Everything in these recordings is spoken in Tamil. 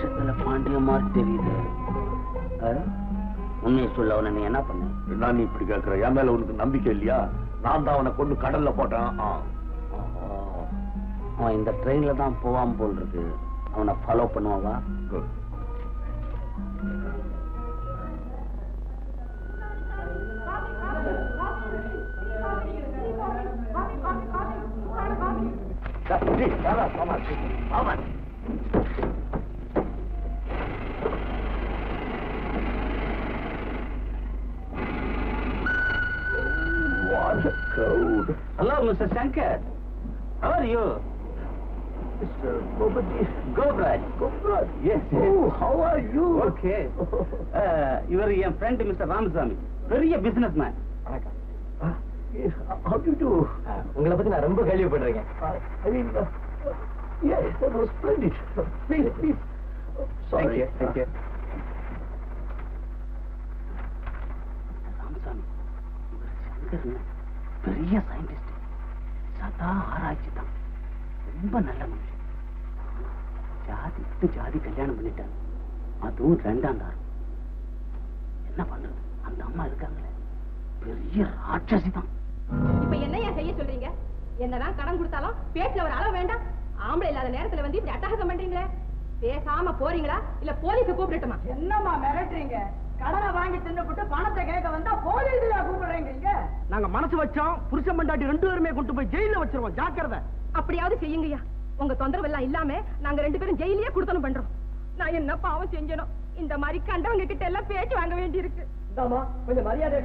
வேஷத்துல பாண்டிய மாதிரி தெரியுது. உண்மையை சொல்ல அவனை நீ என்ன பண்ண? நான் நீ இப்படி கேட்கிற? என் மேல உனக்கு நம்பிக்கை இல்லையா? நான் தான் அவனை கொண்டு கடல்ல போட்டேன். அவன் இந்த ட்ரெயின்ல தான் போவான் போல் இருக்கு. அவனை follow பண்ணுவாவா? What a crowd. Hello, Mr. Shankar. How are you? Mr. Gopati. Gobraj. Gobraj. Yes, yes. Oh, how are you? Okay. Your friend, Mr. Ramasamy. Very a businessman. Yes, how do you do? உங்களை பத்தி நான் ரொம்ப கேள்விப்படுறேன். I mean, yes, that was splendid. Please, please. Sorry. Thank you. Ramasamy, இவர் சங்கர் பெரிய சயின்டிஸ்ட். சதா ஆராய்ச்சி தான். ரொம்ப நல்ல மனுஷன். ஜாதி கல்யாணம் பண்ணிட்டாங்க. அதுவும் 2ஆம் தாரம். என்ன பண்றது? அந்த அம்மா இருக்காங்களே, பெரிய ராட்சசி தான். இப்ப என்னையா செய்ய சொல்றீங்க? என்னதான் கடன் கொடுத்தாலும் பேச்சுல ஒரு அளவு வேண்டாம். ஆம்பளை இல்லாத நேரத்துல வந்து இப்படி அட்டகாசம் பண்றீங்களே, பேசாம போறீங்களா இல்ல போலீஸ கூப்பிடட்டுமா? என்னம்மா மிரட்டுறீங்க? கடனை வாங்கி தின்னுபிட்டு பணத்தை கேட்க வந்தா போலீஸ்ல கூப்பிடுறீங்க? நாங்க மனசு வச்சோம், புருஷன் பண்டாட்டி 2 பேருமே கொண்டு போய் ஜெயில வச்சிருவோம். ஜாக்கிரதை. அப்படியாவது செய்யுங்கய்யா. உங்க தொந்தரவு எல்லாம் இல்லாம நாங்க 2 பேரும் ஜெயிலே கொடுத்தனும் பண்றோம். நான் என்ன பாவம் செஞ்சனும்? இந்த மாதிரி கண்டவங்க கிட்ட எல்லாம் பேச்சு வாங்க வேண்டி இருக்கு. கொஞ்சம் மரியாதை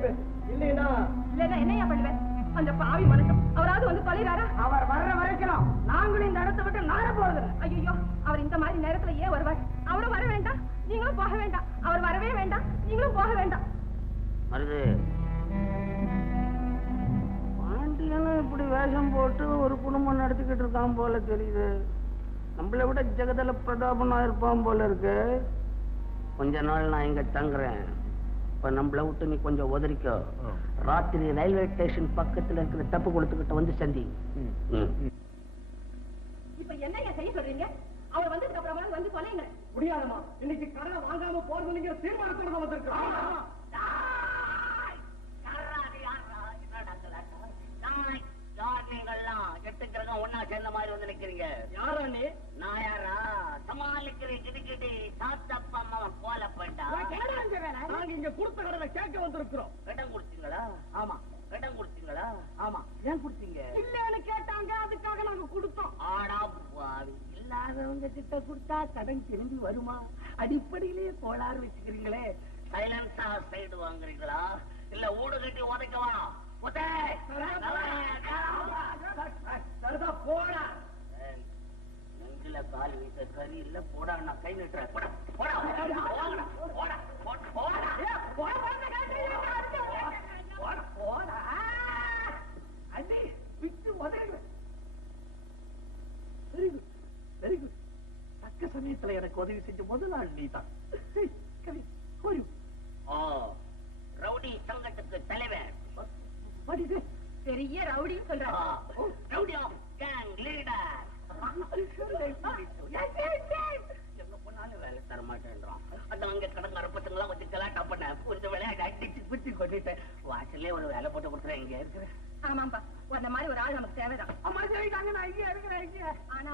இல்லைன்னா இல்லன்னா என்னையா பண்ணுவேன்? அந்த பாவி மனுஷன் அவராவது வந்து தொலைறாரா? அவர் வர்ற வரைக்கும் நாங்களும் இந்த இடத்தை விட்டு நார போறது. ஐயோ, அவர் இந்த மாதிரி நேரத்துல ஏன் வருவார்? அவரும் வர வேண்டாம், நீங்களும் போக வேண்டாம். அவர் வரவே வேண்டாம், நீங்களும் போக வேண்டாம். மருது, பாண்டியனும் இப்படி வேஷம் போட்டு ஒரு குடும்பம் நடத்திக்கிட்டு இருக்கான் போல தெரியுது. நம்மளை விட ஜெகதல பிரதாபனா இருப்பான் போல இருக்கு. கொஞ்ச நாள் நான் இங்க தங்குறேன். இப்ப நம்மள விட்டு நீ கொஞ்சம் ஒதறிக்கோ. ராத்திரி ரயில்வே ஸ்டேஷன் பக்கத்துல இருக்கிற தப்பு கொடுத்துக்கிட்ட வந்து சந்தி. இப்ப என்னையா செய்ய சொல்றீங்க? அவர் வந்ததுக்கு அப்புறமா வந்து தொலைங்க. முடியாதம்மா, இன்னைக்கு கடனை வாங்காம போறது நீங்க தீர்மானத்தோட வந்திருக்கோம். எட்டுக்கிறதும் ஒன்னா சேர்ந்த மாதிரி வந்து நிக்கிறீங்க. யாரா நீ? நான் யாரா? சமாளிக்கிறேன். கிடுக்கிட்டு சாத்தப்பா அம்மாவன் போல போயிட்டா. நாங்க இங்க கொடுத்த கடனை கேட்க வந்திருக்கிறோம். இடம் கொடுத்தீங்களா? ஆமா. இடம் கொடுத்தீங்களா? ஆமா. ஏன் கொடுத்தீங்க? இல்லன்னு கேட்டாங்க, அதுக்காக நாங்க கொடுத்தோம். ஆடா பாவி, இல்லாதவங்க கிட்ட கொடுத்தா கடன் திரும்பி வருமா? அடிப்படையிலேயே கோளாறு வச்சுக்கிறீங்களே. சைலன்ஸா சைடு வாங்குறீங்களா இல்ல ஊடு கட்டி உதைக்கவா? போடா. நெஞ்சில கால் வீச கறி இல்ல. போடா, நான் கை நிட்டுறேன். போடா போடா போடா போடா. அடி விட்டு உதவி. Very good, very good. தக்க சமயத்துல எனக்கு உதவி செஞ்ச முதல் ஆள் நீ தான். ரவுடி சங்கத்துக்கு தலைவர். பெரிய ரவுடி சொல்றாரு. Rowdy of gang leader. எங்க போனாலும் வேலை தர மாட்டேன்றான். அதான் அங்க கடங்கார பசங்களா வச்சு கலாட்டா பண்ண கொஞ்சம் விளையாட அடிச்சு பிடிச்சு கொண்டுட்டேன். வாசல்லே ஒரு வேலை போட்டு கொடுத்துறேன். இங்க இருக்கிறேன். ஆமாப்பா, அந்த மாதிரி ஒரு ஆள் நமக்கு தேவைதான். அம்மா சரிதாங்க, நான் இங்கே இருக்கிறேன். ஆனா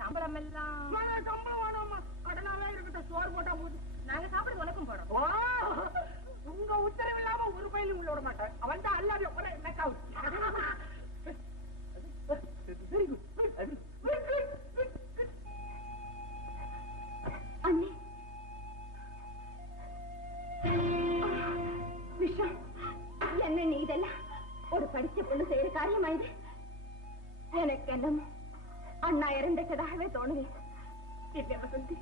சம்பளம் எல்லாம் சம்பளம் வேணாமா? கடனாவே இருக்கட்டும், சோறு போட்டா போகுது. நாங்க சாப்பிடுறது உனக்கும் போடும். உங்க உத்தரவு இல்லாம ஒரு பயிலும் உள்ள விட மாட்டேன். அவன் தான் அல்லாத வெரி குட். அண்ணி, விஷம் என்ன நீ இதெல்லாம் ஒரு படிச்ச பொண்ணு செய்யற காரியமா இது? எனக்கு என்னமோ அண்ணா இறந்துட்டதாகவே தோணுது. இல்ல வசந்தி,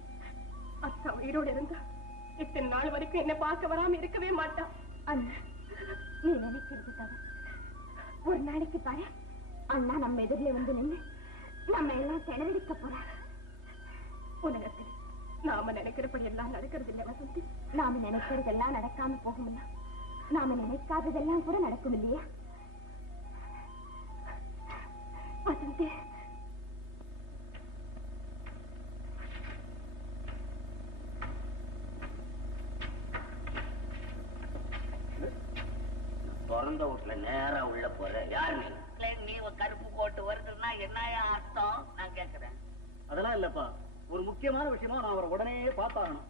அத்தா உயிரோடு இருந்தா இத்தனை நாள் வரைக்கும் என்ன பார்க்க வராம இருக்கவே மாட்டா. அண்ணா, நீ நினைக்கிறது தவிர. ஒரு நாளைக்கு பாரு, அண்ணா நம்ம எதிரில வந்து நின்று நம்ம எல்லாம் செலவழிக்க போறாரு. உனக்கு நாம நினைக்கிறபடி எல்லாம் நடக்கிறது இல்ல வசந்தி. நாம நினைக்கிறதெல்லாம் நடக்காம போகும்ல, நாம நினைக்காததெல்லாம் கூட நடக்கும் இல்லையா வசந்தி? திறந்த வீட்டுல நேரா உள்ள போற. யார் நீ? நீ கருப்பு போட்டு வருதுன்னா என்னையா அர்த்தம் நான் கேக்குறேன். அதெல்லாம் இல்லப்பா, ஒரு முக்கியமான விஷயமா நான் அவரை உடனே பார்த்தாகணும்.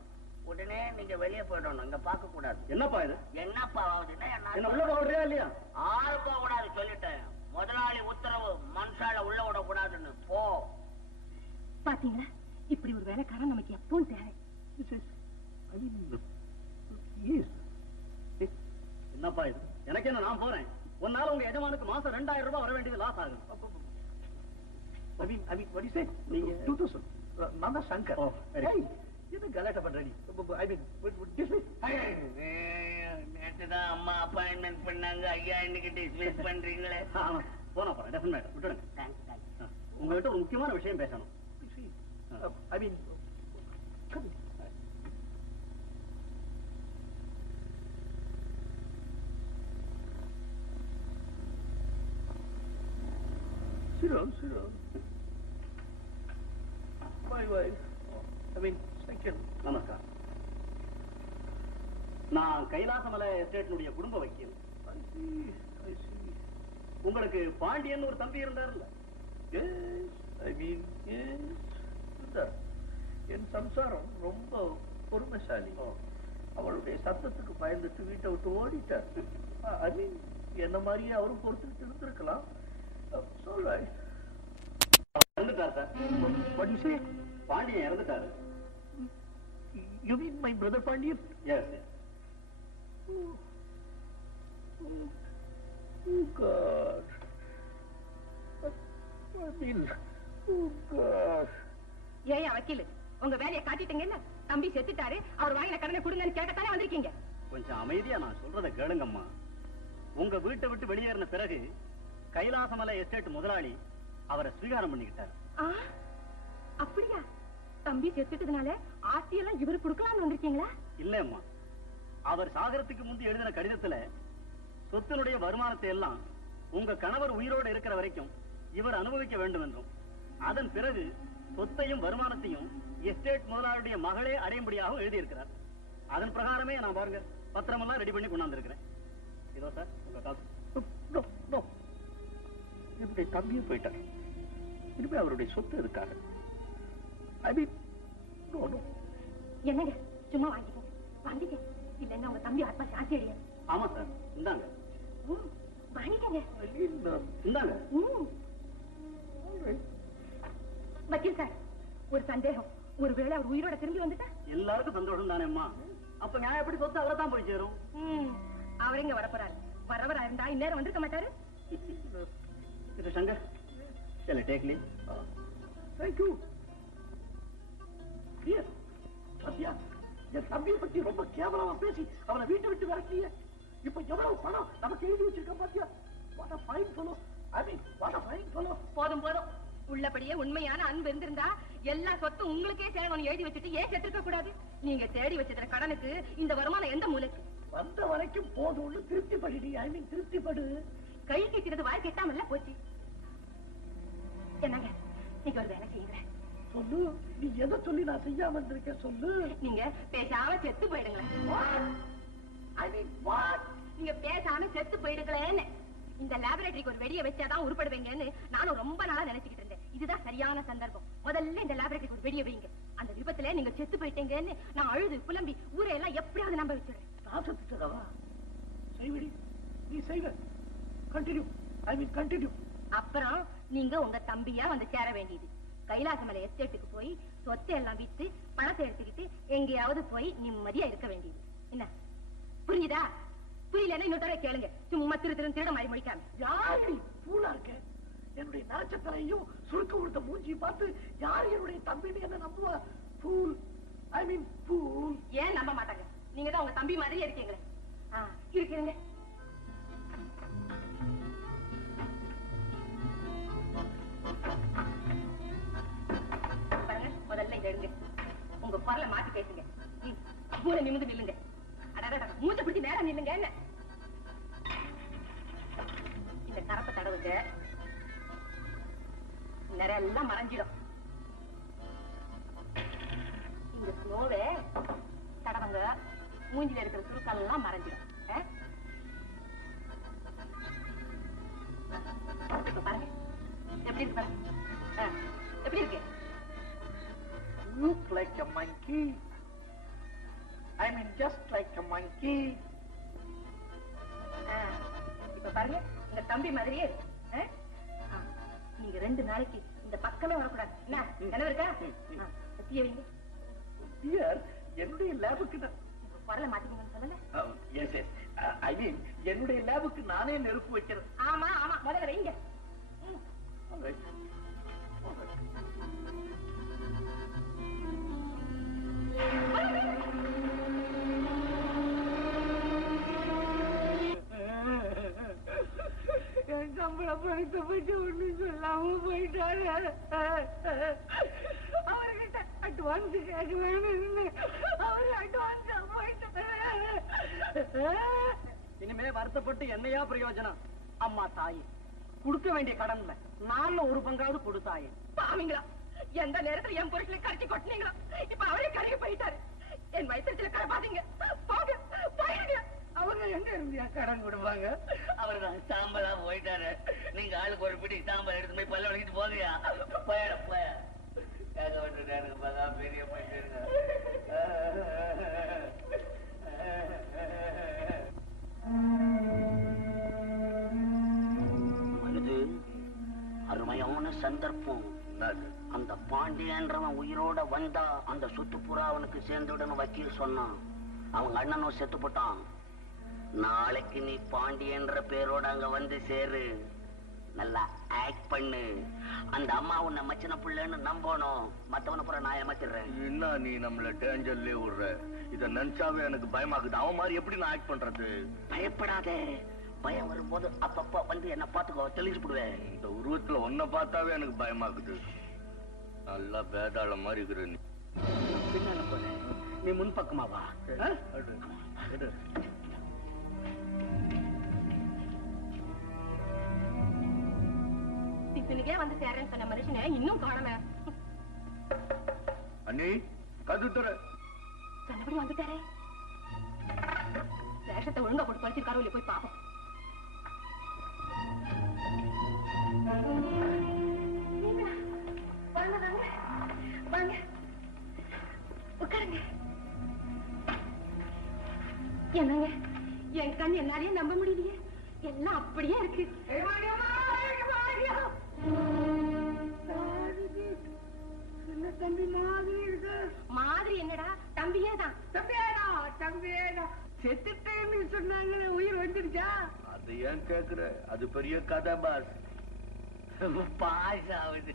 உடனே நீங்க வெளியே போயிடணும், இங்க பார்க்க கூடாது. என்னப்பா இது? என்னப்பா ஆகுதுன்னா என்ன உள்ள போடுறியா இல்லையா? ஆறு போக கூடாது சொல்லிட்டேன். முதலாளி உத்தரவு, மனுஷால உள்ள விட கூடாதுன்னு. போ. பாத்தீங்களா, இப்படி ஒரு வேலைக்காரன் நமக்கு எப்பவும் தேவை. என்னப்பா இது? எனக்கு என்ன, நான் போறேன். ஒன்னால உங்க எஜமானுக்கு மாசம் 2000 ரூபாய் வர வேண்டியது லாஸ் ஆகுது. what do you say? நீங்க 2000. நான் தான் சங்கர். என்ன கலாட்டா பண்றீங்க? நேற்றுதான் அம்மா அப்பாயின்மெண்ட் பண்ணாங்க, ஐயா இன்னைக்கு டிஸ்மிஸ் பண்றீங்களே. போனா போறேன், டெஃபன் மேட்டர் விட்டுடுங்க. உங்ககிட்ட ஒரு முக்கியமான விஷயம் பேசணும். Sit down. My wife. Second. நமஸ்காரம். நான் கைலாசமலை எஸ்டேட்டினுடைய குடும்ப வக்கீல். I see. உங்களுக்கு பாண்டியன் ஒரு தம்பி இருந்தார்ல? Yes. என் சம்சாரம் ரொம்ப பொறுமைசாலி. அவளுடைய சத்தத்துக்கு பயந்துட்டு வீட்டை விட்டு ஓடிட்டார். என்ன மாதிரியே அவரும் பொறுத்துக்கிட்டு இருந்திருக்கலாம். இறந்துட்டார் sir. What do you say? Pandian இறந்துட்டாரு. You mean my brother Pandian? Yes. Oh God. God. ஏன் வக்கீல், உங்க வேலையை காட்டிட்டீங்கல்ல, தம்பி செத்துட்டாரு, அவர் வாங்கின கடனை கொடுங்கன்னு கேட்கத்தானே வந்திருக்கீங்க. கொஞ்சம் அமைதியா நான் சொல்றதை கேளுங்கம்மா. உங்க வீட்டை விட்டு வெளியேறின பிறகு கைலாசமலை எஸ்டேட் முதலாளி அவரை ஸ்வீகாரம் பண்ணிக்கிட்டாரு. அப்படியா? தம்பி செத்துட்டதுனால ஆஸ்தியெல்லாம் இவரு கொடுக்கலாம்னு வந்திருக்கீங்களா? இல்லம்மா, அவர் சாகரத்துக்கு முந்தி எழுதின கடிதத்துல சொத்தினுடைய வருமானத்தை எல்லாம் உங்க கணவர் உயிரோடு இருக்கிற வரைக்கும் இவர் அனுபவிக்க வேண்டும் என்றும், அதன் பிறகு சொத்தையும் வருமானத்தையும் எஸ்டேட் முதலாளியுடைய மகளே அடையும்படியாகவும் எழுதியிருக்கிறார். அதன் பிரகாரமே நான் பாருங்க பத்திரமெல்லாம் ரெடி பண்ணி கொண்டாந்துருக்கிறேன். இதோ சார் உங்க காசு. என்னுடைய தம்பியும் போயிட்டார். இனிமே அவருடைய சொத்து இருக்காங்க. என்னங்க சும்மா வாங்கிக்க. இல்லன்னா உங்க தம்பி ஆத்மா சாந்தி அடையாது. ஆமா சார், இந்தாங்க. வாங்கிக்கங்க. இந்தாங்க. வக்கீல் சார், ஒரு சந்தேகம். ஒருவேளை அவர் உயிரோட திரும்பி வந்துட்டா? எல்லாருக்கும் சந்தோஷம் தானேம்மா. அப்ப நான் எப்படி சொத்து அவரை தான் போய் சேரும். அவர் எங்க வரப்போறாரு? வரவரா இருந்தா இந்நேரம் வந்திருக்க மாட்டாரு. Mr. Shankar, shall I take leave? Thank you. Dear, Sathya, என் தம்பியை பத்தி ரொம்ப கேவலமா பேசி அவனை வீட்டை விட்டு விரட்டிய. இப்ப எவ்வளவு பணம் நமக்கு எழுதி வச்சிருக்க பாத்தியா? What a fine fellow. What a fine fellow. போதும். உள்ளபடியே உண்மையான அன்பு இருந்திருந்தா எல்லா சொத்தும் உங்களுக்கே சேரணும் எழுதி வச்சுட்டு ஏன் செத்துருக்க கூடாது? நீங்க தேடி வச்சிருக்கிற கடனுக்கு இந்த வருமானம் எந்த மூலைக்கு? வந்த வரைக்கும் போதும்னு திருப்திப்படி. திருப்திப்படு. கை கட்டிறது வாய் கெட்டாமல்ல போச்சு. என்னங்க, நீங்க ஒரு வேலை செய்யுங்க. சொல்லு, நீ எதை சொல்லி நான் செய்யாம இருந்திருக்க சொல்லு. நீங்க பேசாம செத்து போயிடுங்களேன். நீங்க பேசாம செத்து போயிடுங்களேன்னு. இந்த லேபரேட்டரிக்கு ஒரு வெடியை வச்சாதான் உருப்படுவீங்கன்னு நானும் ரொம்ப நாளா நினைச்சுக்கிட்டு இருந்தேன். இதுதான் சரியான சந்தர்ப்பம். முதல்ல இந்த லேபரேட்டரிக்கு ஒரு வெடியை வைங்க. அந்த விபத்துல நீங்க செத்து போயிட்டீங்கன்னு நான் அழுது புலம்பி ஊரையெல்லாம் எப்படியாவது நம்ப வச்சிடுறேன். நான் செத்துட்டதவா? செய்வடி, நீ செய்வ. கண்டினியூ. அப்புறம் நீங்க உங்க தம்பியா வந்து சேர வேண்டியது. கைலாசமலை எஸ்டேட்டுக்கு போய் சொத்தை எல்லாம் வித்து பணத்தை எடுத்துக்கிட்டு எங்கேயாவது போய் நிம்மதியா இருக்க வேண்டியது. என்ன புரியுதா? புரியலன்னா இன்னொரு கேளுங்க. சும்மா திருட மாதிரி முடிக்காம. யாரு பூலா இருக்க? என்னுடைய நட்சத்திரையும் சுருக்க கொடுத்த மூஞ்சி பார்த்து யாரு என்னுடைய தம்பின்னு என்ன நம்புவா? பூல். ஏன் நம்ப மாட்டாங்க? நீங்க தான் உங்க தம்பி மாதிரி இருக்கீங்களே. இருக்கிறீங்க. முதல்ல இதை எடுங்க. உங்க குரலை மாத்தி பேசுங்க. மூளை நிமிந்து நில்லுங்க. மூச்சை பிடிச்சி நேரம் நில்லுங்க. என்ன இந்த கரப்பை தடவுங்க. நிறைய எல்லாம் மறைஞ்சிடும். இந்த ஸ்னோவை தடவுங்க. மூஞ்சில இருக்கிற சுருக்கெல்லாம் மறைஞ்சிடும். like a monkey. I mean, just like a monkey. இப்ப பாருங்க, இந்த தம்பி மாதிரியே இருக்கு. நீங்க 2 நாளைக்கு இந்த பக்கமே வரக்கூடாது. என்ன நினைவு இருக்கா? வைங்க. என்னுடைய லேபுக்கு குரலை மாத்திக்கணும்னு சொல்லல. எஸ் எஸ், ஐ மீன் என்னுடைய லேபுக்கு நானே நெருப்பு வைக்கிறேன். ஆமா ஆமா, முதல்ல வைங்க. என் சம்பள பணத்தை பற்றி ஒண்ணு சொல்லாம போயிட்டாரு. அவர்கிட்ட அட்வான்ஸ் கேட்க வேணும்னு அவரு அட்வான்ஸ் போயிட்டாரு. இனிமே வருத்தப்பட்டு என்னையா பிரயோஜனம்? அம்மா தாயே, கொடுக்க வேண்டிய கடன்ல நான்ல ஒரு பங்காவது கொடுத்தாயே. பாவீங்களா, எந்த நேரத்துல என் பொருட்களை கரைச்சி கொட்டினீங்களா? இப்ப அவரே கருகி போயிட்டாரு. என் வயிற்றுல கரப்பாதீங்க, போங்க போயிடுங்க. அவங்க எங்க இருந்தியா கடன் கொடுப்பாங்க? அவர்தான் சாம்பலா போயிட்டாரு. நீங்க ஆளுக்கு ஒரு பிடி சாம்பல் எடுத்து போய் பல்ல வலிக்கிட்டு போகையா? போய கேட்க வேண்டிய எனக்கு பார்த்தா பெரிய போயிட்டு மனிது அருமையான சந்தர்ப்பம். அந்த பாண்டியன்றவன் உயிரோட வந்தா அந்த சுத்துப்புறா அவனுக்கு சேர்ந்துடணும் வக்கீல் சொன்னான். அவங்க அண்ணனும் செத்து போட்டான். நாளைக்கு நீ பாண்டியன்ற பேரோட அங்க வந்து சேரு. நல்லா ஆக்ட் பண்ணு. அந்த அம்மா உன்னை மச்சின பிள்ளைன்னு நம்பணும். மத்தவன புற நான் ஏமாத்திடுறேன். என்ன நீ நம்மள டேஞ்சர்லயே விடுற? இத நினைச்சாவே எனக்கு பயமாக்குது. அவன் மாதிரி எப்படி நான் ஆக்ட் பண்றது? பயப்படாதே. பயம் வரும்போது அப்பப்ப வந்து என்ன பாத்துக்கோ, தெளிச்சு போடுவேன். இந்த உருவத்துல ஒன்ன பார்த்தாவே எனக்கு பயமாக்குது. நல்லா பேதாள மாதிரி இருக்கிற நீ. பின்னால போன நீ முன்பக்கமா வா. டிஃபனுக்கே வந்து சேரேன்னு சொன்ன மனுஷனை இன்னும் காணமே. அண்ணி கதுத்துற சொன்னபடி வந்துட்டாரே. வேஷத்தை ஒழுங்கா போட்டு பறிச்சிருக்காரோ இல்ல, போய் பாப்போம். வாங்க வாங்க வாங்க, உட்காருங்க. என்னங்க, என் கண் என்னாலேயே நம்ப முடியலையே. எல்லாம் அப்படியே இருக்கு. சின்ன தம்பி மாதிரி இருக்கு. மாதிரி என்னடா, தம்பியே தான். தம்பியேடா செத்துட்டேன்னு சொன்னாங்களே, உயிர் வந்துருச்சா? அது ஏன் கேக்குற? அது பெரிய கதை பாஸ். பாஸ் ஆகுது.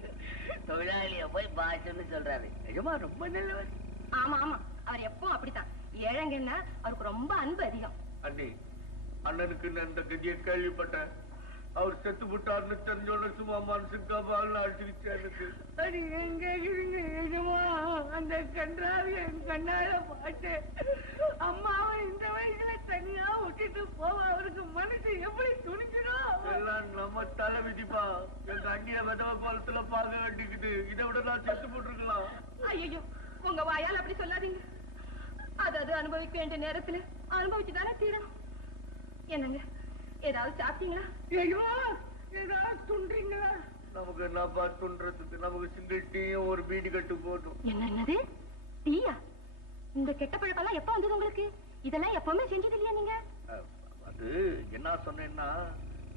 தொழிலாளிய போய் பாஸ்ன்னு சொல்றாரு. நிஜமா ரொம்ப நல்லவர். ஆமா ஆமா, அவர் எப்பவும் அப்படித்தான். ஏழைங்கன்னா அவருக்கு ரொம்ப அன்பு அதிகம். அண்ணி, அண்ணனுக்கு நான் இந்த கதியை கேள்விப்பட்டேன். அவர் செத்து விட்டாருன்னு தெரிஞ்சோன்னு சும்மா மனசுக்கு பால் அடிச்சுக்கிச்சு எனக்கு. அது எங்க கேக்குறீங்க? நிஜமா அந்த கன்றாவி என் கண்ணால பாட்டு. அம்மாவை இந்த வயசுல தனியா விட்டுட்டு போவ அவருக்கு மனசு எப்படி துணிச்சிடும்? எல்லாம் நம்ம தலை விதிப்பா. எங்க அண்ணிய விதவ கோலத்துல பார்க்க வேண்டிக்குது. இதை விட நான் செத்து போட்டுருக்கலாம். ஐயோ, உங்க வாயால் அப்படி சொல்லாதீங்க. அது அனுபவிக்க வேண்டிய நேரத்துல அனுபவிச்சுதானே தீரும். என்னங்க, ஏதாவது சாப்பிட்டீங்களா? ஐயோ, ஏதாவது துன்றீங்களா? நமக்கு என்னப்பா துன்றதுக்கு? நமக்கு சிங்கிள் டீயும் ஒரு பீடி கட்டு போதும். என்னது டீயா? இந்த கெட்ட பழக்கம் எப்ப வந்தது உங்களுக்கு? இதெல்லாம் எப்பவுமே செஞ்சது இல்லையா நீங்க? அது என்ன சொன்னேன்னா,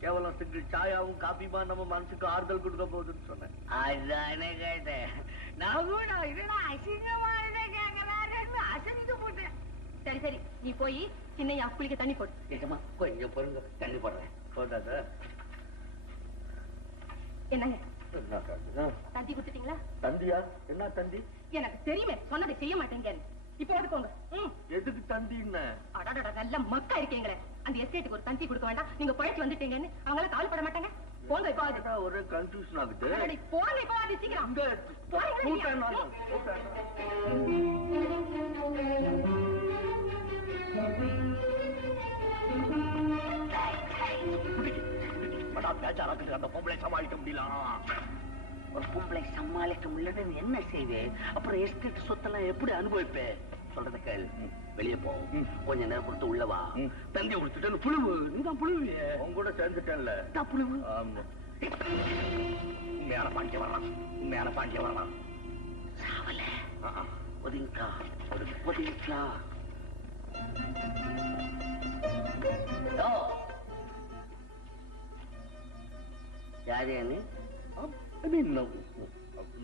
கேவலம் சிங்கிள் சாயாவும் காபிமா நம்ம மனசுக்கு ஆறுதல் கொடுக்க போகுதுன்னு சொன்னேன். அதுதானே கேட்டேன். நான் கூட இதெல்லாம் அசிங்கமானதே கேட்கலான்னு அசைந்து போட்டேன். சரி சரி, நீ போய் சின்னையா குளிக்க தண்ணி போடு. நிஜமா கொஞ்சம் பொருங்க, தண்ணி போடுறேன். போதாத? என்னங்க, என்ன காட்டுதா? தந்தி குடுத்துட்டீங்களா? தந்தியா? என்ன தந்தி? எனக்கு தெரியுமே, சொன்னதை செய்ய மாட்டேங்க. இப்போ எடுத்துக்கோங்க. எதுக்கு தந்தின்னு? அடடட, நல்ல மக்கா இருக்கீங்களே. அந்த எஸ்டேட்டுக்கு ஒரு தந்தி கொடுக்க வேண்டாம், நீங்க பழைச்சு வந்துட்டீங்கன்னு அவங்களாம் கவலைப்பட மாட்டாங்க. போங்க இப்போ. அடடா, ஒரே கன்ஃபியூஷன் ஆகுது. போங்க இப்போ, அது சீக்கிரம். இங்க கூட்டம் நானும். அந்த பொம்பளை சமாளிக்க முடியல. ஒரு பொம்பளை சமாளிக்க முடியலன்னு என்ன செய்வேன்? அப்புறம் எஸ்டேட் சொத்தெல்லாம் எப்படி அனுபவிப்பேன்? சொல்றத கேள். வெளியே போ, கொஞ்ச நேரம் கொடுத்து உள்ளவா. தந்தி கொடுத்துட்டு புழுவு. நீதான் புழுவு. உங்க கூட சேர்ந்துட்டேன்ல. புழுவு. ஆமா, உண்மையான பாண்டிய வரலாம். உண்மையான பாண்டிய வரலாம். சாவல இருக்கா ஒரு புதியக்கா யாரு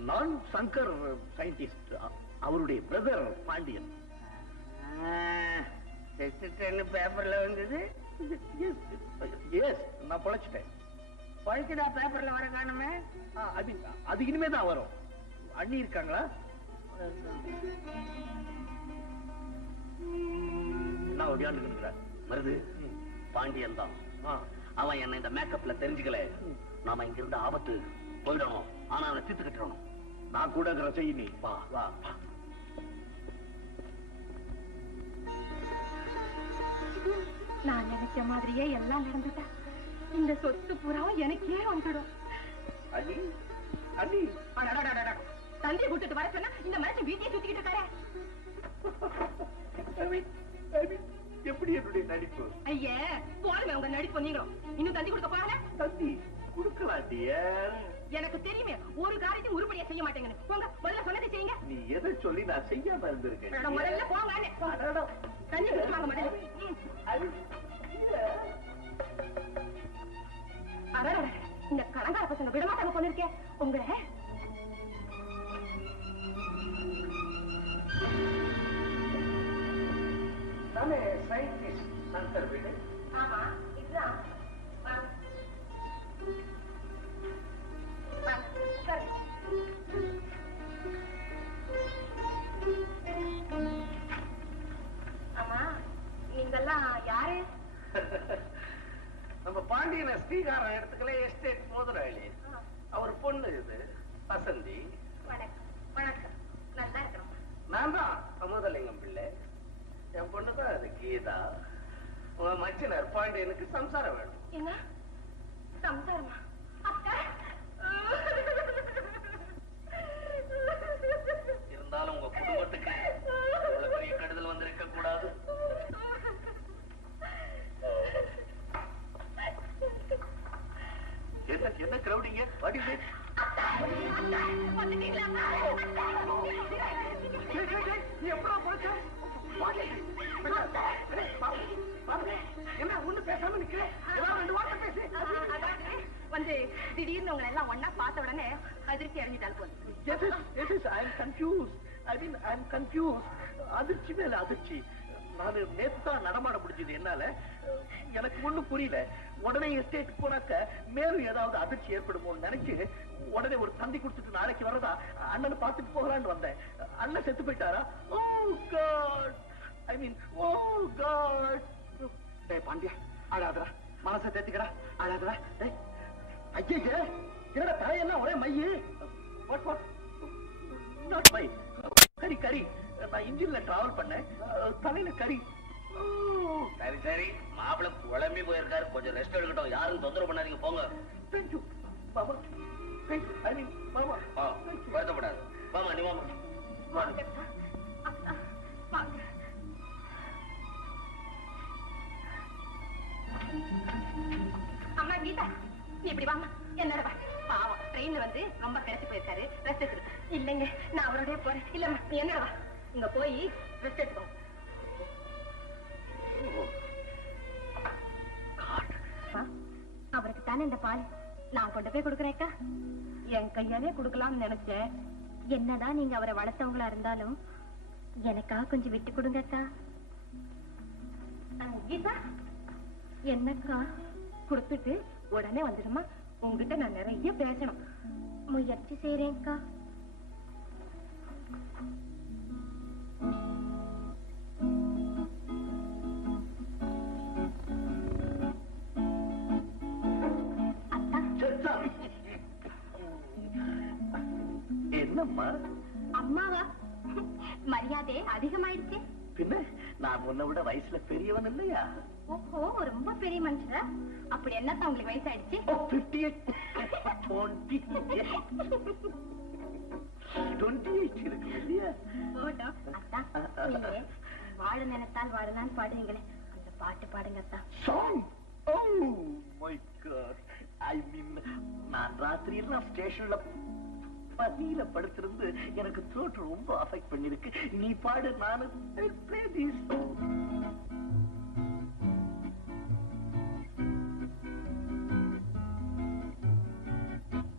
நான் சங்கர் சயின்டிஸ்ட் அவருடைய பிரதர் பாண்டியன் பேப்பர்ல வந்தது எஸ் நான் பொழைச்சிட்டேன் பழுக்குதா பேப்பர்ல வர காணுமே அது இனிமே தான் வரும் அண்ணி இருக்காங்களா நான் ஒடியாண்டு வருது பாண்டியன் தான் அவன் என்ன இந்த மேக்கப்ல தெரிஞ்சுக்கல நாம இங்க இருந்த ஆபத்து போயிடணும் ஆனா அவனை தீர்த்து கட்டணும் நான் கூட செய்யி வா வா நான் நினைச்ச மாதிரியே எல்லாம் நடந்துட்டா இந்த சொத்து பூராவும் எனக்கே வந்துடும். அண்ணி அண்ணி தந்தையை கூட்டிட்டு வர சொன்னா இந்த மனுஷன் வீட்டையே சுத்திக்கிட்டு இருக்காரு. எப்படி என்னுடைய நடிப்பு? ஐயே போடுங்க உங்க நடிப்பு. நீங்களும் இன்னும் தந்தி கொடுக்க போறாங்க. தந்தி கொடுக்கலாம் டியர். எனக்கு தெரியுமே ஒரு காரியத்தையும் உருப்படியா செய்ய மாட்டேங்கன்னு. போங்க முதல்ல சொன்னதை செய்யுங்க. நீ எதை சொல்லி நான் செய்யாம இருந்திருக்கேன்? முதல்ல போங்க. தண்ணி குடிச்சுவாங்க முதல்ல. இந்த கலங்கார பசங்க விடமாட்டாங்க போனிருக்கேன் உங்களை. நானே சயின்டிஸ்ட் சங்கர் வீடு. ஆமா இதுதான். ஆமா நீங்கெல்லாம் யாரு? நம்ம பாண்டியன ஸ்ரீகாரம் இடத்துக்குள்ள எஸ்டேட் முதலாளி. அவர் பொண்ணு இது வசந்தி. வணக்கம். வணக்கம். நல்லா இருக்கிறோம். நான் தான் அமுதலிங்கம் பிள்ளை. என் பொண்ணுதான் அது கீதா. உங்க மச்சினர் பாண்டியனுக்கு சம்சாரம் வேணும். என்ன சம்சாரமா? அக்கா இருந்தாலும் உங்க குடும்பத்துக்கு இவ்வளவு பெரிய கெடுதல் வந்திருக்க கூடாது. என்ன கிரௌடிங்க? என்ன ஒண்ணு பேசாம நிக்கிறேன்? ரெண்டு வார்த்தை பேசி. வந்து திடீர்னு உங்களை எல்லாம் ஒன்னா பார்த்த உடனே அதிர்ச்சி அடைஞ்சிட்டால் போல. அதிர்ச்சி மேல அதிர்ச்சி. நான் நேத்தான் நடமாட முடிஞ்சது என்னால. எனக்கு ஒண்ணும் புரியல. உடனே எஸ்டேட் போனாக்க மேலும் ஏதாவது அதிர்ச்சி ஏற்படுமோன்னு நினைச்சு உடனே ஒரு தந்தி கொடுத்துட்டு நாளைக்கு வர்றதா அண்ணனை பார்த்துட்டு போகலான்னு வந்தேன். அண்ணன் செத்து போயிட்டாரா? ஓ காட், ஐ மீன் ஓ காட். டேய் பாண்டியா, அழாதடா, மனசை தேத்திக்கடா, அழாதடா. டேய் ஐயே, என்னடா தாயெல்லாம் ஒரே மையு. வாட் வாட் நாட் மை கரி கரி. நான் இன்ஜின்ல டிராவல் பண்ணேன், தலையில கரி. சரி சரி, மாப்பிள்ள குழம்பி போயிருக்காரு, கொஞ்சம் ரெஸ்ட் எடுக்கட்டும். யாரும் தொந்தரவு பண்ணாதீங்க, போங்க. தேங்க்யூ பாபா. ஐ மீன் பாபா. வருத்தப்படாது. வாமா நீ வாமா. அம்மா கீதா, நீ இப்படி வாமா. என்னடா பாவம் ட்ரெயின்ல வந்து ரொம்ப கிடைச்சு போயிருக்காரு, ரெஸ்ட் எடுத்து. இல்லைங்க நான் அவரோடய போறேன். இல்லம்மா நீ என்னடா இங்க போய் ரெஸ்ட் எடுத்துக்கோ. அவருக்கு தானே இந்த பால் நான் கொண்டு போய் கொடுக்குறேக்கா. என் கையாலே கொடுக்கலாம்னு நினைச்சேன். என்னதான் நீங்க அவரை வளர்த்தவங்களா இருந்தாலும் எனக்காக கொஞ்சம் விட்டு கொடுங்கக்கா. கீதா என்னக்கா? கொடுத்துட்டு உடனே வந்துடுமா? உங்ககிட்ட நான் நிறைய பேசணும். முயற்சி செய்றேன்க்கா. என்னம்மா? அம்மாவா? மரியாதை அதிகமாயிடுச்சு. பின்ன நான் உன்னை விட வயசுல பெரியவன் இல்லையா? ஓஹோ, ரொம்ப பெரிய மனுஷரா? அப்படி என்னத்தான் உங்களுக்கு வயசாயிடுச்சு? 28 இருக்கு இல்லையா? வாழ நினைத்தால் வாழலான்னு பாடுவீங்களே, அந்த பாட்டு பாடுங்க அத்தான். சாங்? ஓ மை காட், ஐ மீன் நான் ராத்திரியெல்லாம் ஸ்டேஷன்ல பசியில படுத்திருந்து எனக்கு throat ரொம்ப அஃபெக்ட் பண்ணிருக்கு. நீ பாடு, நானு play this.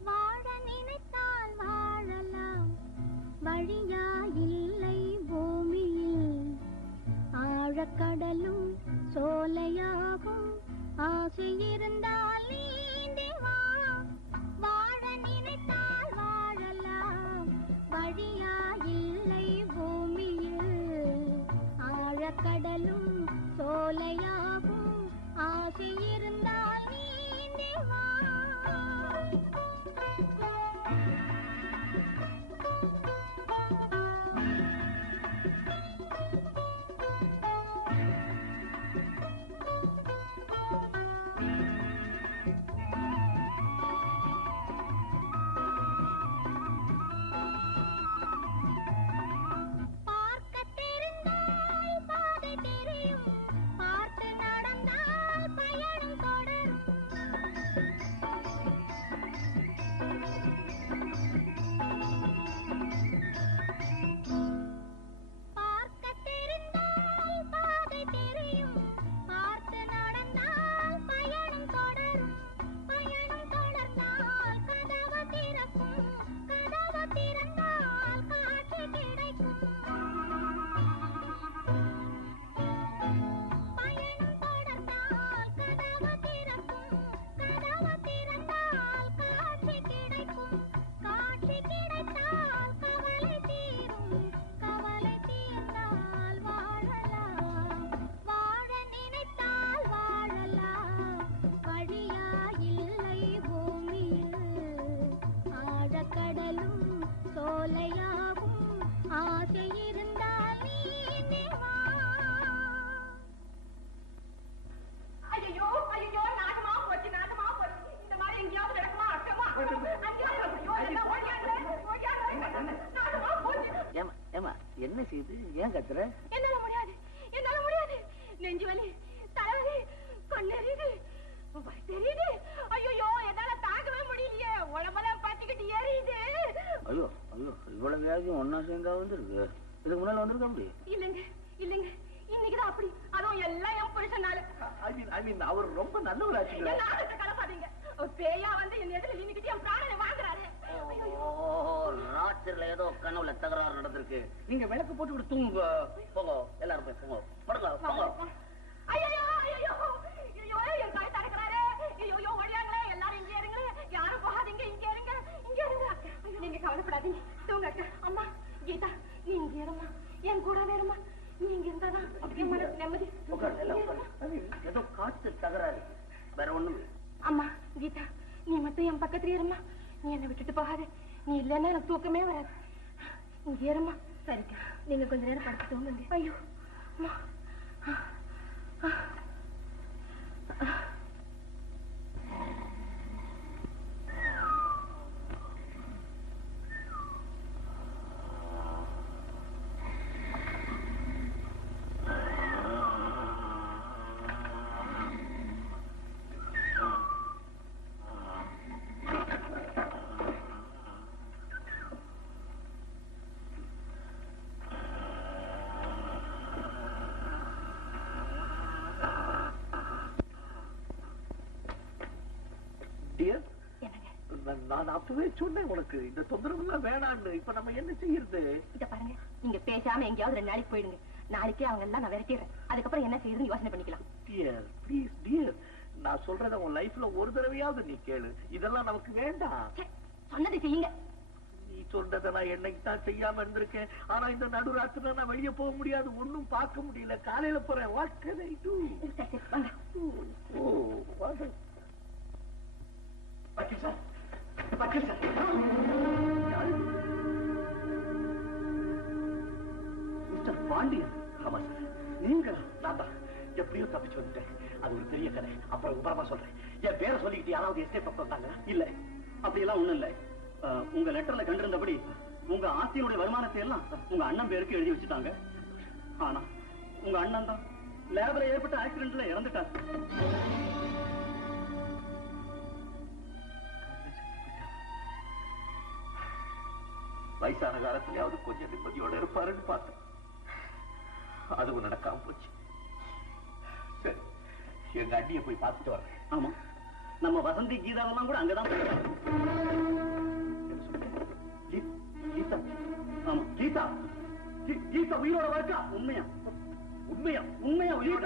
வாழ நினைத்தால் வாழலாம், வழியா இல்லை பூமியில். ஆழக்கடலும் சோலையாகும், ஆசை இருந்தால் நீந்தி வா. வாழ நினைத்தால் வாழலாம், வழியா இல்லை பூமியில். ஆழக்கடலும் சோலையாகும், ஆசை இருந்தால் நீந்தி வா. பார்க்க தெரிந்தால் பாதை தெரியும், பார்த்து நடந்தால் பயணம் தொடரும். பார்க்க தெரிந்தால் பாதை தெரியும், பார்த்து நடந்தால் பயணம் தொடரும். பயணம் தொடர்ந்தால் கதவு திறக்கும், கதவு திறந்தால் காட்சி கிடைக்கும். பயணம் தொடர்ந்தால் கதவு திறக்கும், கதவு திறந்தால் காட்சி கிடைக்கும். காட்சி கிடைத்தால் கவலை தீரும், கவலை தீர்ந்தால் வாழலாம். வாழ நினைத்தால் வாழலாம், வழியா இல்லை பூமியில். ஆழக்கடலும் சோலையாகும், ஆசை இருந்தால் நீந்தி வா. ஐயோ ஐயோ, நாகமா போச்சு, நாகமா போச்சு. இந்த மாதிரி எங்கேயாவது நடக்குமா? அக்கமா நாகமா போச்சு. ஏமா என்ன செய்யுது? ஏன் கத்துற? என்னால முடியாது, என்னால முடியாது. நெஞ்சு வலி, தலைவலி, கண்ணெறியுது, தெரியுது. ஐயோ, என்னால தாங்கவே முடியலையே. உடம்பெல்லாம் பத்திக்கிட்டு எரியுது. ஐயோ ஐயோ, இவ்வளவு வியாதியும் ஒன்னா சேர்ந்தா வந்துருக்கு. இதுக்கு முன்னால வந்திருக்க முடியும்? இல்லைங்க இல்லைங்க, இன்னைக்குதான் அப்படி. அதுவும் எல்லாம் என் புருஷனால. I mean, அவர் ரொம்ப நல்லவராச்சுங்களே. என்ன ஆகத்தை கலப்பாதீங்க. பேயா வந்து என் எதிரில் நின்னுக்கிட்டு என் பிராணனை வாங்குறாரு. ராத்திரில ஏதோ கனவுல தகராறு நடந்திருக்கு. நீங்க விளக்கு போட்டு விட்டு தூங்க. போங்க, எல்லாரும் போய் போங்க. படலாம் போங்க. ஐயோ ஐயோ ஐயோ, என் தாய் தடுக்கிறாரு. ஐயோ ஒழியாங்களே, எல்லாரும் இங்கே இருங்களே. யாரும் போகாதீங்க, இங்கே இருங்க, இங்கே இருங்க. ஐயோ, நீங்க கவலைப்படாதீங்க, தூங்க. அக்கா, அம்மா, கீதா, நீ இங்கே இருமா, என் கூட வேணுமா? நீ இங்க இருந்தாதான் என் மனசு நிம்மதி. ஏதோ காத்து தகராறு, வேற ஒண்ணும். அம்மா, கீதா, நீ மட்டும் என் பக்கத்துல இருமா. நீ என்னை விட்டுட்டு போகாத. நீ இல்லைன்னா எனக்கு தூக்கமே வராது. இங்கே இருமா. சரிக்கா, நீங்க கொஞ்ச நேரம் படுத்து தூங்குங்க. ஐயோ அம்மா. நான் அப்பவே சொன்னேன் உனக்கு, இந்த தொந்தரவு எல்லாம் வேணான்னு. இப்ப நம்ம என்ன செய்யறது? இத பாருங்க, நீங்க பேசாம எங்கேயாவது 2 நாளைக்கு போயிடுங்க. நாளைக்கே அவங்க எல்லாம் நான் விரட்டிடுறேன். அதுக்கப்புறம் என்ன செய்யுதுன்னு யோசனை பண்ணிக்கலாம். டியர், ப்ளீஸ் டியர், நான் சொல்றத உன் லைஃப்ல ஒரு தடவையாவது நீ கேளு. இதெல்லாம் நமக்கு வேண்டாம். சொன்னதை செய்யுங்க. நீ சொல்றத நான் என்னைக்கு தான் செய்யாம இருந்திருக்கேன். ஆனா இந்த நடுராத்திரில நான் வெளியே போக முடியாது, ஒன்னும் பார்க்க முடியல. காலையில போறேன். What can I to? வாங்க. ஓ, வாங்க. வக்கீல் சார், வக்கீல் சார். மிஸ்டர் பாண்டியன். ஆமா சார், நீங்க? நான் தான். எப்படியோ தப்பிச்சு வந்துட்டேன். அது ஒரு பெரிய கதை, அப்புறம் விவரமா சொல்றேன். என் பேரை சொல்லிக்கிட்டு யாராவது எஸ்டேட் பக்கம் வந்தாங்களா? இல்ல, அப்படியெல்லாம் ஒண்ணும் இல்ல. உங்க லெட்டர்ல கண்டிருந்தபடி உங்க ஆஸ்தியினுடைய வருமானத்தை எல்லாம் உங்க அண்ணன் பேருக்கு எழுதி வச்சுட்டாங்க. ஆனா உங்க அண்ணன் தான் லேபர்ல ஏற்பட்ட ஆக்சிடென்ட்ல இறந்துட்டார். வயசான காலத்திலேயாவது கொஞ்சம் நிம்மதியோட இருப்பாருன்னு பார்த்தேன். அதுவும் நடக்காம போச்சு. சரி, எங்க அண்ணியை போய் பார்த்துட்டு வரேன். ஆமா, நம்ம வசந்தி கீதாவெல்லாம் கூட அங்கதான் போயிருக்காங்க. கீதா? ஆமா, கீதா. கீதா உயிரோட வாழ்க்கா? உண்மையா? உண்மையா? உண்மையா உயிரோட?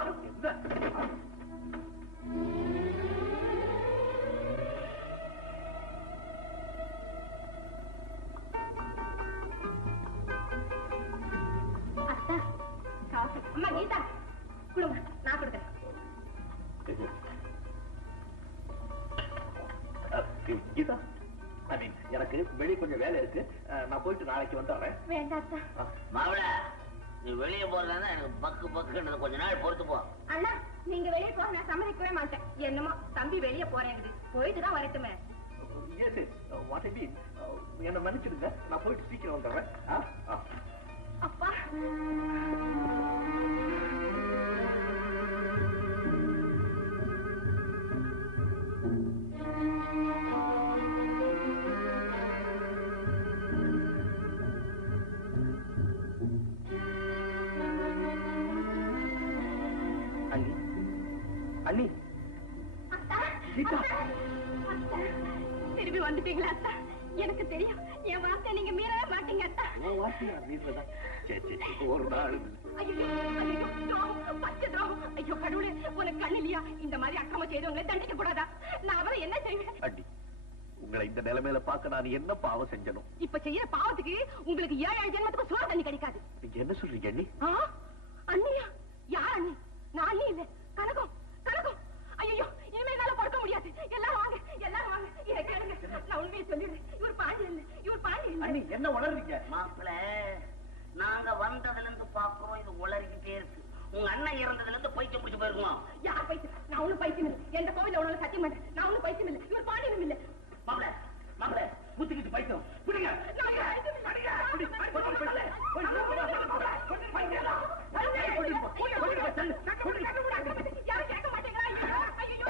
அம்மா கீதா கொடுங்க, நான் கொடுக்குறேன். கீதா, எனக்கு வெளியே கொஞ்சம் வேலை இருக்கு, நான் போயிட்டு நாளைக்கு வந்துடுறேன். வேண்டாம் மாவிள, நீ வெளியே போறதா எனக்கு பக்கு பக்குன்றது, கொஞ்ச நாள் பொறுத்து போ. அண்ணா, நீங்க வெளியே போக நான் சம்மதிக்கவே மாட்டேன். என்னமோ தம்பி வெளியே போறேங்குது, போயிட்டு தான் வரட்டுமே. என்ன மன்னிச்சிடுங்க, நான் போயிட்டு சீக்கிரம் வந்துடுறேன். அப்பா, அண்ணி, அண்ணி, திரும்பி வந்துட்டீங்களா அத்தா? எனக்கு தெரியும், என் வார்த்தை நீங்க மீறவே மாட்டீங்க அத்தா. ஒரு நாள் ஐயோ கடவுளே, உனக்கு கண்ணு இல்லையா? இந்த மாதிரி அக்கிரம செய்தவங்களை தண்டிக்க கூடாதா? நான் அவரை என்ன செய்வேன்? அண்ணி, உங்களை இந்த நிலைமையில பார்க்க நான் என்ன பாவம் செஞ்சனும்? இப்ப செய்யற பாவத்துக்கு உங்களுக்கு 7 ஜென்மத்துக்கு சோறு தண்ணி கிடைக்காது. நீங்க என்ன சொல்றீங்க அண்ணி? அண்ணியா? யார் அண்ணி? நான் அண்ணி இல்ல, கனகம். கனகம், ஐயோ இனிமே என்னால படுக்க முடியாது. எல்லாரும் வாங்க, எல்லாரும் வாங்க, இதை கேளுங்க. நான் உண்மையை சொல்லிடுறேன். இவர் பாண்டி இல்ல, இவர் பாண்டி இல்ல. அண்ணி, என்ன உளறீங்க? மாப்பிள, நாங்க வந்ததுல இருந்து பாக்குறோம், இது உளறிக்கிட்டே இருக்கு. உங்க அண்ணன் இறந்ததுல இருந்து பைத்தியம் முடிச்சு போயிருக்குமா? யார் பைத்தியம்? நான் ஒண்ணும் பைத்தியம் இல்லை. எந்த கோவில உடனே சத்தியம் பண்ணேன், நான் ஒண்ணும் பைத்தியம் இல்லை. இவர் பாண்டியனும் இல்லை. மாப்பிள, மாப்பிள, முத்துக்கிட்டு பைத்தியம் பிடிங்க. யாரும் கேட்க மாட்டேங்கிறா? ஐயோ,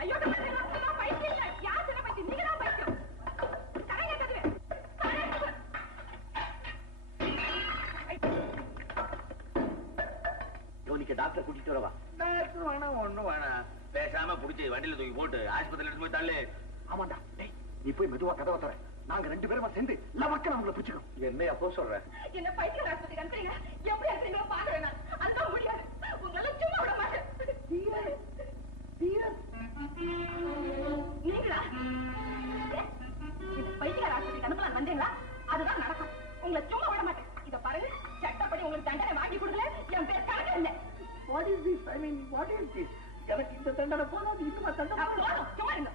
ஐயோ, பைத்தியம் இல்லை. யார் சில பைத்தியம்? நீங்க தான் பைத்தியம். கரைங்க கதுவே. யோனிக்கு டாக்டர் கூட்டிட்டு வரவா? டாக்டர் வேணாம், ஒண்ணும் வேணாம். பேசாம புடிச்சு வண்டியில தூக்கி போட்டு ஆஸ்பத்திரியில எடுத்து போய் தள்ளு. ஆமாண்டா, நீ போய் மெதுவா கதவை தர. நாங்க 2 பேருமா சேர்ந்து லவக்க நம்மள பிடிச்சுக்கோம். என்ன அப்போ சொல்றேன்? என்ன பைத்தியம் ஆஸ்பத்திரிக்கு அனுப்புறீங்க? எப்படி அனுப்புறீங்களோ பாக்குறேன் நான். அதுதான் முடியாது. உங்களால சும்மா விட மாட்டேன். நீங்களா? இது பைத்தியம் ஆஸ்பத்திரிக்கு அனுப்பலாம் வந்தீங்களா? அதுதான் நடக்கும். உங்களை சும்மா விட மாட்டேன். இத பாருங்க, சட்டப்படி உங்களுக்கு தண்டனை வாங்கி கொடுக்கல, என் பேர் கணக்கு இல்லை. What is this? I mean, what is this? எனக்கு இந்த தண்டனை போதாது, இன்னுமா தண்டனை? போதும், சும்மா இருங்க.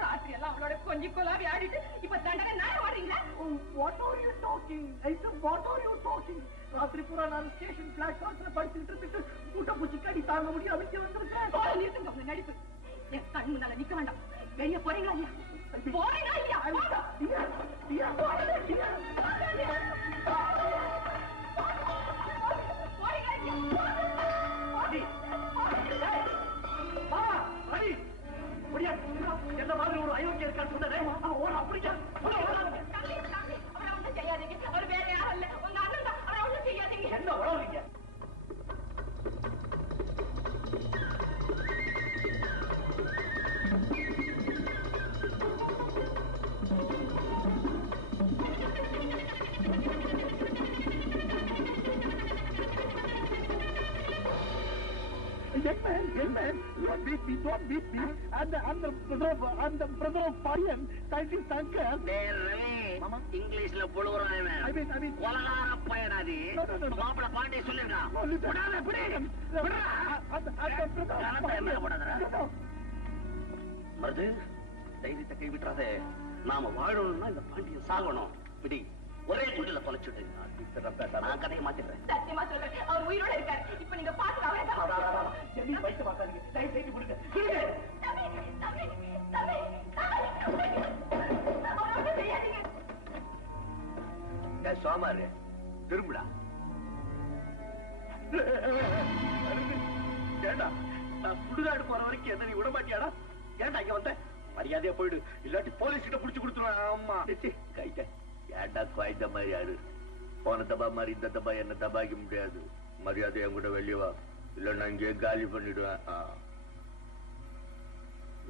ராத்திரி எல்லாம் அவளோட கொஞ்சி கொலாவி ஆடிட்டு இப்ப தண்டனை நான் வாடுறீங்களா? What are you talking? I said what are you talking? ராத்திரி பூரா நான் ஸ்டேஷன் பிளாட்ஃபார்ம்ல படுத்துட்டு இருந்துட்டு கூட்ட பூச்சி கடி தாங்க முடியாது அமைக்க வந்திருக்கேன். நிறுத்துங்க உங்க நடிப்பு. என் கண் முன்னால நிக்க வேண்டாம். வெளியே போறீங்களா இல்லையா? போறீங்களா இல்லையா? என்ன மாதிரி ஒரு அயோக்கிய இருக்கான்னு சொன்னதே அப்படியா? அவரை ஒண்ணும் செய்யாதீங்க. அவர் வேற யாரும் இல்ல, உங்க அண்ணன் தான். அவரை ஒண்ணும் செய்யாதீங்க. என்ன உழவுறீங்க? Young man, you don't beat me, don't beat me. I'm the brother of Parian, scientist Shankar. இங்கிலீஷ்ல புழுவுறான். I mean, கொலகார பயனாதி. மாப்பிள பாண்டிய சொல்லிருக்கா. மருது, தைரியத்தை கை விட்டுறாதே. நாம வாழணும்னா இந்த பாண்டியன் சாகணும். பிடி, ஒரே குண்டில தொலைச்சுட்டு நான் கதையை மாத்திடுறேன். சத்தியமா சொல்றேன், அவர் உயிரோட இருக்காரு. இப்ப நீங்க பாத்துக்க வேண்டாம். சோமாரு திரும்புடா. ஏண்டா, நான் சுடுகாடு போற வரைக்கும் என்ன நீ விட மாட்டியாடா? ஏண்டா இங்க வந்த? மரியாதையா போயிடு, இல்லாட்டி போலீஸ் கிட்ட புடிச்சு கொடுத்துருவேன். ஆமா, கைட்ட ஏண்டா குவாய்ந்த மாதிரி யாரு போன தபா மாதிரி இந்த தபா என்ன தபாய்க்க முடியாது. மரியாதை என் கூட வெளியே வா, இல்ல நான் இங்கே காலி பண்ணிடுவேன்.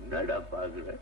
என்னடா பாக்குற?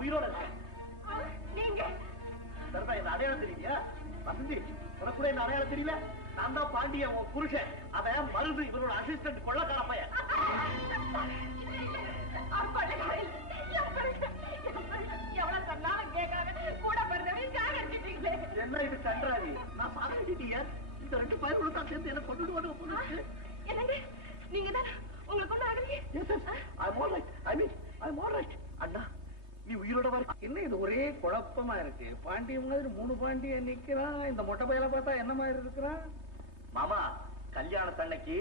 உயிரோட இருக்கேன். அடையாளம் தெரியலையா வசந்தி? உனக்கு கூட என்ன அடையாளம் தெரியல? நான் தான் பாண்டியன், உன் புருஷன். அவன் மருது, இவரோட அசிஸ்டன்ட், கொள்ளக்கார பையன். என்ன இது கன்றாவி? நான் பாக்கிட்டீங்க. இந்த 2 பையனோட தான் சேர்ந்து என்ன கொண்டு வந்து நீங்க தான் உங்களுக்கு கொண்டு வரீங்க. அண்ணா நீ உயிரோட வர என்ன இது ஒரே குழப்பமா இருக்கு? பாண்டிய மாதிரி 3 பாண்டியன் நிக்கிறான். இந்த மொட்டை பையல பார்த்தா என்ன மாதிரி இருக்கிறான்? மாமா, கல்யாண அன்னைக்கு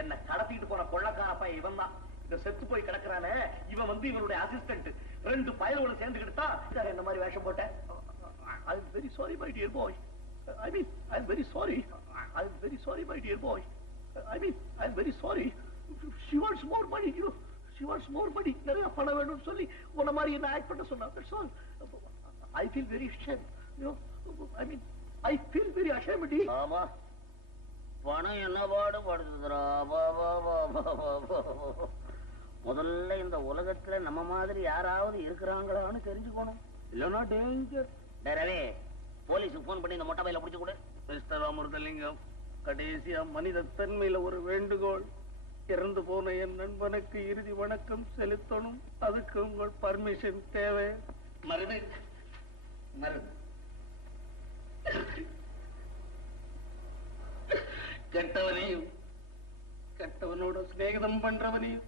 என்ன கடத்திட்டு போன கொள்ளக்கார பையன் இவன் தான். இந்த செத்து போய் கிடக்குறானே இவன் வந்து இவனுடைய அசிஸ்டன்ட். 2 பயலோட சேர்ந்துக்கிட்டு தான் என்ன மாதிரி வேஷம் போட்டேன். I'm very sorry my dear boy. I'm very sorry. I'm very sorry my dear boy. I'm very sorry. She wants more money, you know. She wants more money. நிறைய பணம் வேணும்னு சொல்லி உன்ன மாதிரி என்ன ஆக்ட் பண்ண சொன்னா. That's all. I feel very ashamed. You know, I feel very ashamed. ஆமா, பணம் என்ன பாடுபடுத்துறா. முதல்ல இந்த உலகத்துல நம்ம மாதிரி யாராவது இருக்கிறாங்களான்னு தெரிஞ்சுக்கணும். இல்லன்னா டேஞ்சர். ரவி, போலீஸுக்கு போன் பண்ணி இந்த மொட்டை பையில பிடிச்சு கொடு. மிஸ்டர் அமிர்தலிங்கம், கடைசியா மனித தன்மையில ஒரு வேண்டுகோள். இறந்து போன என் நண்பனுக்கு இறுதி வணக்கம் செலுத்தணும். அதுக்கு உங்கள் பர்மிஷன் தேவை. மருந்து மருந்து கெட்டவனையும் கெட்டவனோட சிநேகிதம் பண்றவனையும்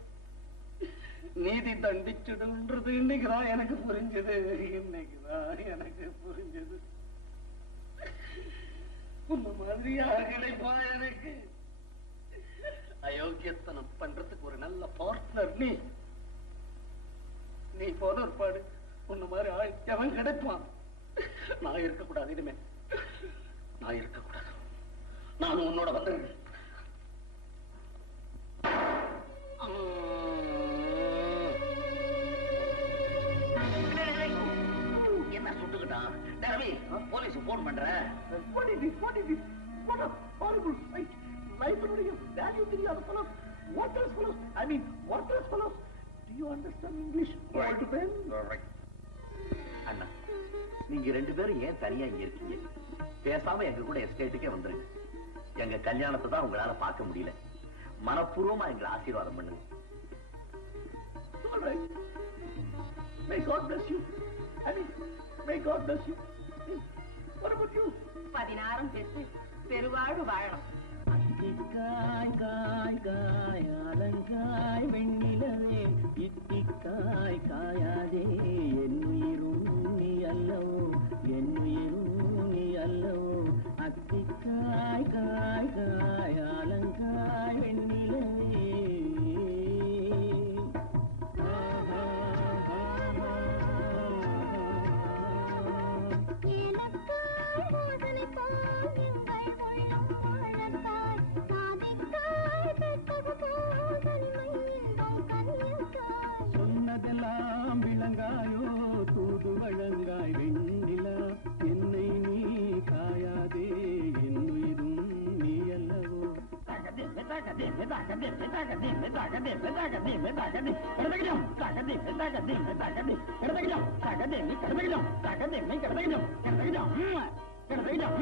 நீதி தண்டிச்சிடுன்றது இன்னைக்குதான் எனக்கு புரிஞ்சது. இன்னைக்குதான் எனக்கு புரிஞ்சது. உன்ன மாதிரி யாரு கிடைப்பா எனக்கு? அயோக்கியத்தனம் பண்றதுக்கு ஒரு நல்ல பார்ட்னர் நீ. நீ போன ஒருபாடு உன்ன மாதிரி ஆள் எவன் கிடைப்பான்? நான் இருக்கக்கூடாது. இனிமே நான் இருக்கக்கூடாது. நான் உன்னோட வந்துடுறேன். என்ன சுட்டுக்கிட்டான்? போலீஸ் போன் பண்ற. வேல்யூ தெரியாத fellows, worthless fellows. Worthless fellows. Do you understand English? Right. அண்ணா, நீங்க 2 பேரும் ஏன் தனியா இங்க இருக்கீங்க? பேசாம எங்க கூட எஸ்டேட்டுக்கே வந்துருங்க. எங்க கல்யாணத்தை தான் உங்களால பார்க்க முடியல. மனப்பூர்வமா எங்களை ஆசீர்வாதம் பண்ணுங்க. All right. May God bless you. May God bless you. What about you? 16 பெற்று பெருவாழ்வு வாழணும். அத்திக்காய் காய் காய் அலங்காய் வெண்ணிலவே, இத்திக்காய் காயாதே என் உயிரும் நீ அல்லவோ, என் உயிரும் நீ அல்லவோ. அத்திக்காய் காய் காய் அலங்காய் வெண்ணிலவே. சொன்னதெல்லாம் விளங்காயோ கடதகிடம்